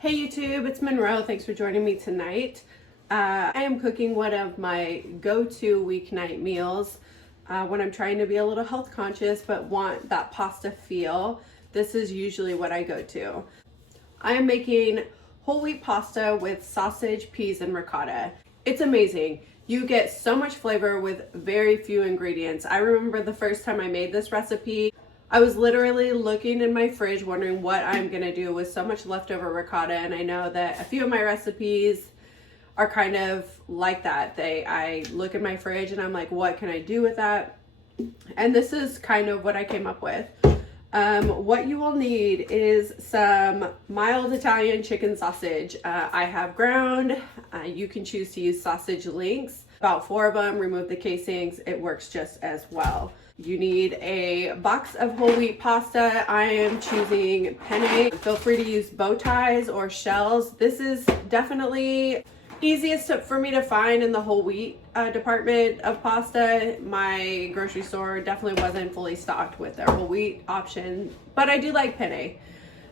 Hey YouTube, it's Monroe. Thanks for joining me tonight. I am cooking one of my go-to weeknight meals when I'm trying to be a little health conscious but want that pasta feel. This is usually what I go to. I am making whole wheat pasta with sausage, peas, and ricotta. It's amazing. You get so much flavor with very few ingredients. I remember the first time I made this recipe, I was literally looking in my fridge wondering what I'm gonna do with so much leftover ricotta, and I know that a few of my recipes are kind of like that. I look in my fridge and I'm like, what can I do with that? And this is kind of what I came up with. What you will need is some mild Italian chicken sausage. I have ground. You can choose to use sausage links. About 4 of them, remove the casings. It works just as well. You need a box of whole wheat pasta. I am choosing penne. Feel free to use bow ties or shells. This is definitely easiest for me to find in the whole wheat department of pasta. My grocery store definitely wasn't fully stocked with their whole wheat option, but I do like penne.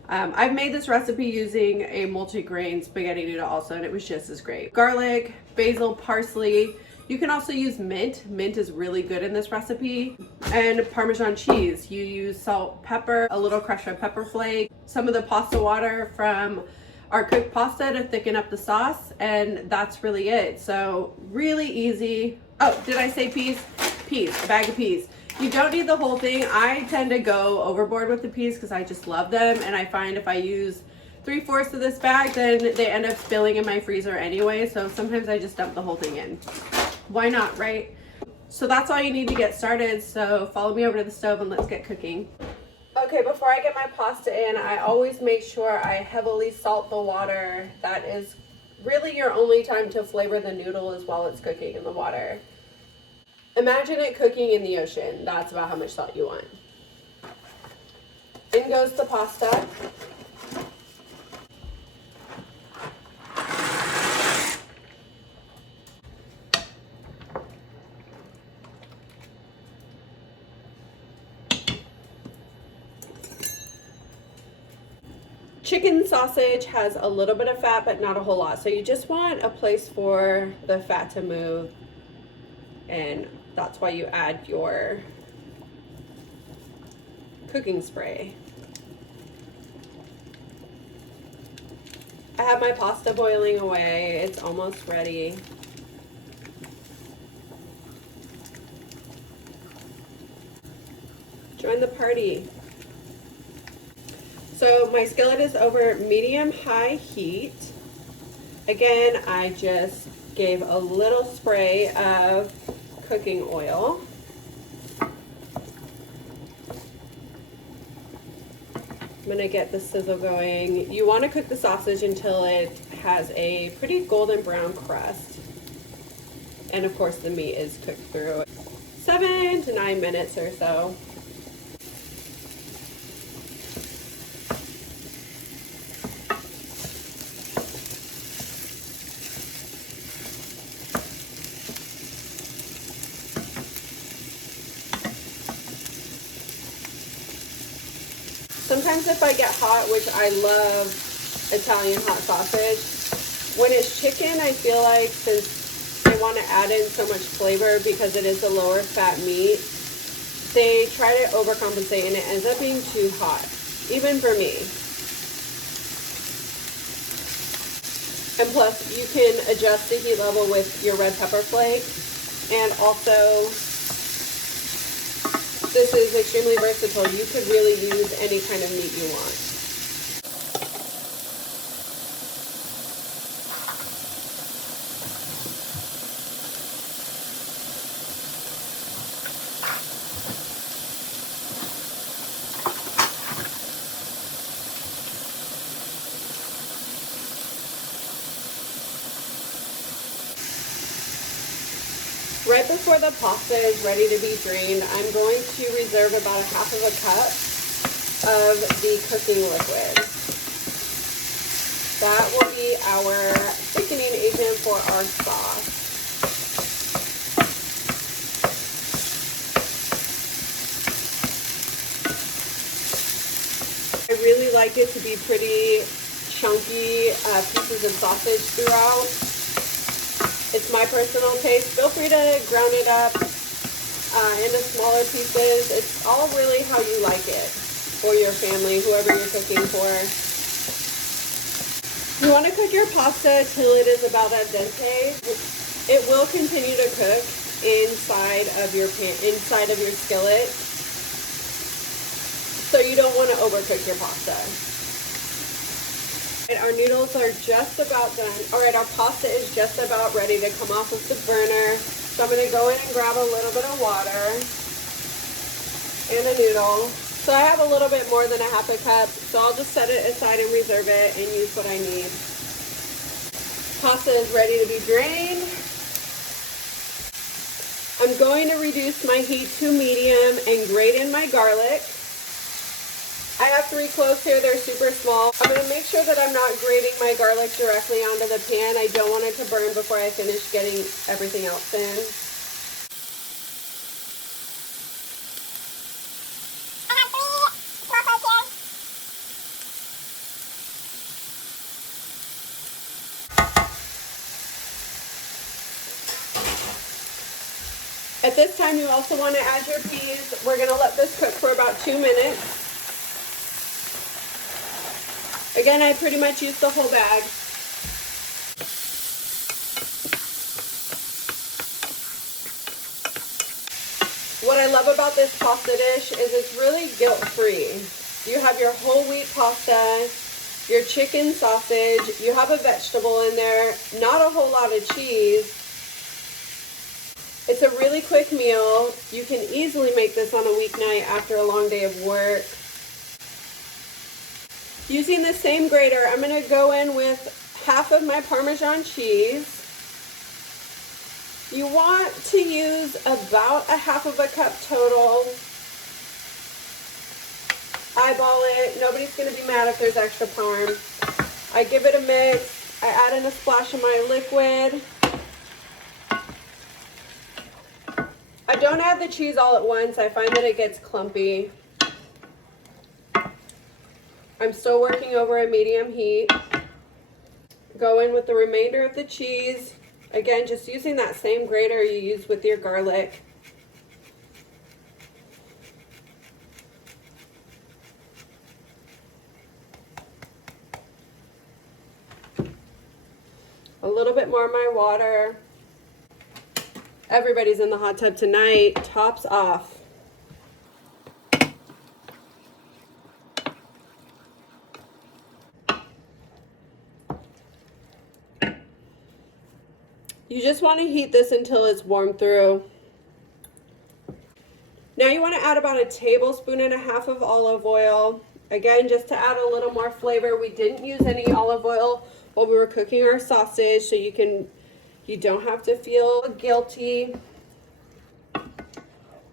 I've made this recipe using a multi-grain spaghetti noodle also, and it was just as great. Garlic, basil, parsley. You can also use mint. Mint is really good in this recipe. And Parmesan cheese. You use salt, pepper, a little crushed red pepper flake, some of the pasta water from our cooked pasta to thicken up the sauce, and that's really it. So really easy. Oh, did I say peas? Peas, a bag of peas. You don't need the whole thing. I tend to go overboard with the peas because I just love them, and I find if I use 3/4 of this bag, then they end up spilling in my freezer anyway, so sometimes I just dump the whole thing in. Why not, right? So that's all you need to get started, so follow me over to the stove and let's get cooking. Okay, before I get my pasta in, I always make sure I heavily salt the water. That is really your only time to flavor the noodle is while it's cooking in the water. Imagine it cooking in the ocean. That's about how much salt you want. In goes the pasta. Chicken sausage has a little bit of fat, but not a whole lot. So you just want a place for the fat to move, and that's why you add your cooking spray. I have my pasta boiling away. It's almost ready. Join the party. So my skillet is over medium-high heat. Again, I just gave a little spray of cooking oil. I'm gonna get the sizzle going. You wanna cook the sausage until it has a pretty golden brown crust. And of course the meat is cooked through 7 to 9 minutes or so. Sometimes if I get hot, which I love Italian hot sausage, when it's chicken, I feel like since they want to add in so much flavor because it is a lower fat meat, they try to overcompensate and it ends up being too hot, even for me. And plus, you can adjust the heat level with your red pepper flake, and also this is extremely versatile. You could really use any kind of meat you want. Right before the pasta is ready to be drained, I'm going to reserve about 1/2 cup of the cooking liquid. That will be our thickening agent for our sauce. I really like it to be pretty chunky pieces of sausage throughout. It's my personal taste. Feel free to ground it up into smaller pieces. It's all really how you like it for your family, whoever you're cooking for. You want to cook your pasta till it is about al dente. It will continue to cook inside of your skillet, so you don't want to overcook your pasta. Our noodles are just about done. All right, our pasta is just about ready to come off of the burner. So I'm going to go in and grab a little bit of water and a noodle. So I have a little bit more than a half a cup, so I'll just set it aside and reserve it and use what I need. Pasta is ready to be drained. I'm going to reduce my heat to medium and grate in my garlic. I have 3 cloves here, they're super small. I'm going to make sure that I'm not grating my garlic directly onto the pan. I don't want it to burn before I finish getting everything else in. At this time, you also want to add your peas. We're going to let this cook for about 2 minutes. Again, I pretty much used the whole bag. What I love about this pasta dish is it's really guilt-free. You have your whole wheat pasta, your chicken sausage, you have a vegetable in there, not a whole lot of cheese. It's a really quick meal. You can easily make this on a weeknight after a long day of work. Using the same grater, I'm going to go in with half of my Parmesan cheese. You want to use about a half of a cup total. Eyeball it. Nobody's going to be mad if there's extra parm. I give it a mix. I add in a splash of my liquid. I don't add the cheese all at once. I find that it gets clumpy. I'm still working over a medium heat. Go in with the remainder of the cheese. Again, just using that same grater you use with your garlic. A little bit more of my water. Everybody's in the hot tub tonight. Tops off. You just want to heat this until it's warm through. Now you want to add about 1.5 tablespoons of olive oil. Again, just to add a little more flavor. We didn't use any olive oil while we were cooking our sausage, so you don't have to feel guilty.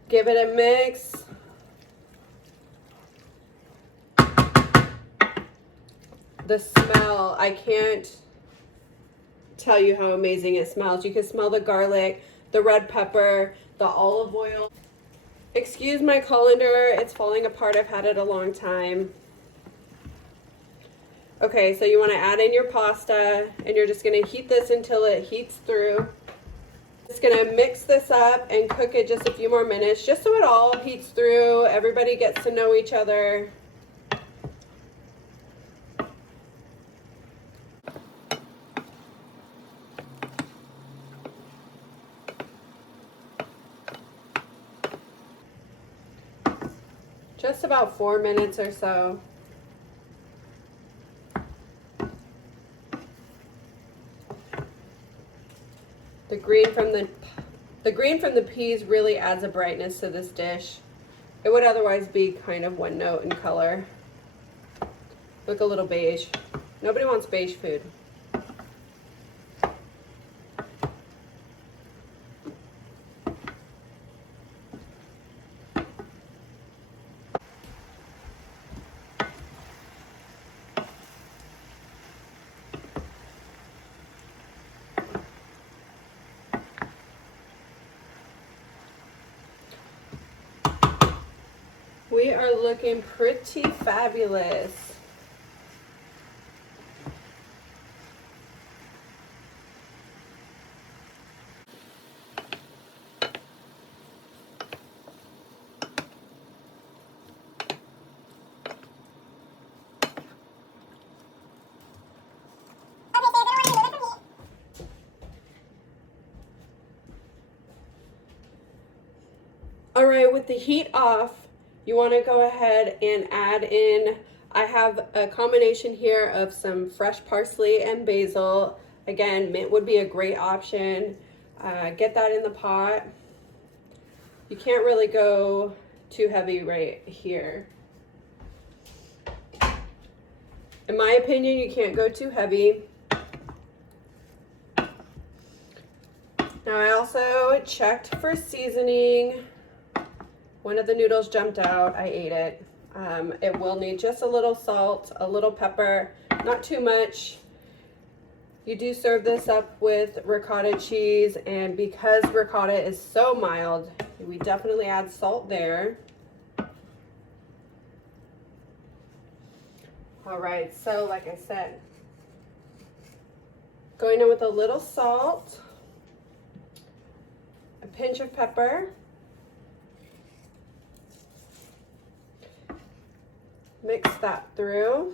Give it a mix. The smell, I can't tell you how amazing it smells. You can smell the garlic, the red pepper, the olive oil. Excuse my colander, it's falling apart. I've had it a long time. Okay, so you want to add in your pasta and you're just going to heat this until it heats through. Just going to mix this up and cook it just a few more minutes just so it all heats through. Everybody gets to know each other. Just about 4 minutes or so. The green from the peas really adds a brightness to this dish. It would otherwise be kind of one note in color. Look a little beige. Nobody wants beige food. We are looking pretty fabulous. right, with the heat off, you want to go ahead and add in, I have a combination here of some fresh parsley and basil. Again, mint would be a great option. Get that in the pot. You can't really go too heavy right here. In my opinion, you can't go too heavy. Now I also checked for seasoning. One of the noodles jumped out, I ate it. It will need just a little salt, a little pepper, not too much. You do serve this up with ricotta cheese, and because ricotta is so mild, we definitely add salt there. All right, so like I said, going in with a little salt, a pinch of pepper, mix that through.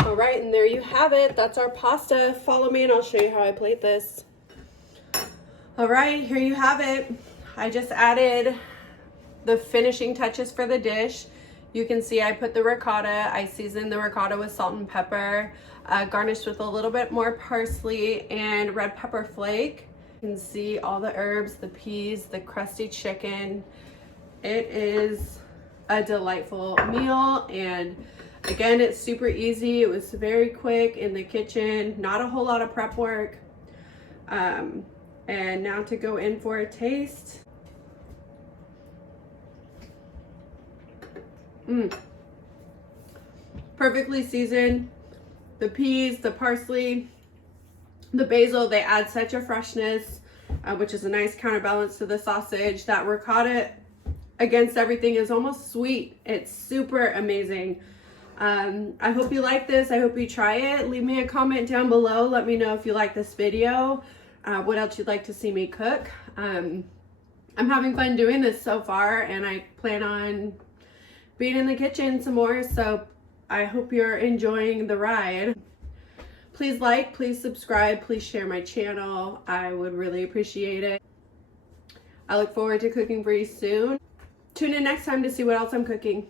All right, and there you have it. That's our pasta. Follow me and I'll show you how I plate this. All right, here you have it. I just added the finishing touches for the dish. You can see I put the ricotta. I seasoned the ricotta with salt and pepper, garnished with a little bit more parsley and red pepper flake. You can see all the herbs, the peas, the crusty chicken. It is a delightful meal, and again, it's super easy. It was very quick in the kitchen, not a whole lot of prep work. And now to go in for a taste. Perfectly seasoned. The peas, the parsley, the basil, they add such a freshness, which is a nice counterbalance to the sausage. That ricotta against everything is almost sweet. It's super amazing. I hope you like this. I hope you try it. Leave me a comment down below. Let me know if you like this video, what else you'd like to see me cook. I'm having fun doing this so far, and I plan on being in the kitchen some more, so I hope you're enjoying the ride. Please like, please subscribe, please share my channel. I would really appreciate it. I look forward to cooking for you soon. Tune in next time to see what else I'm cooking.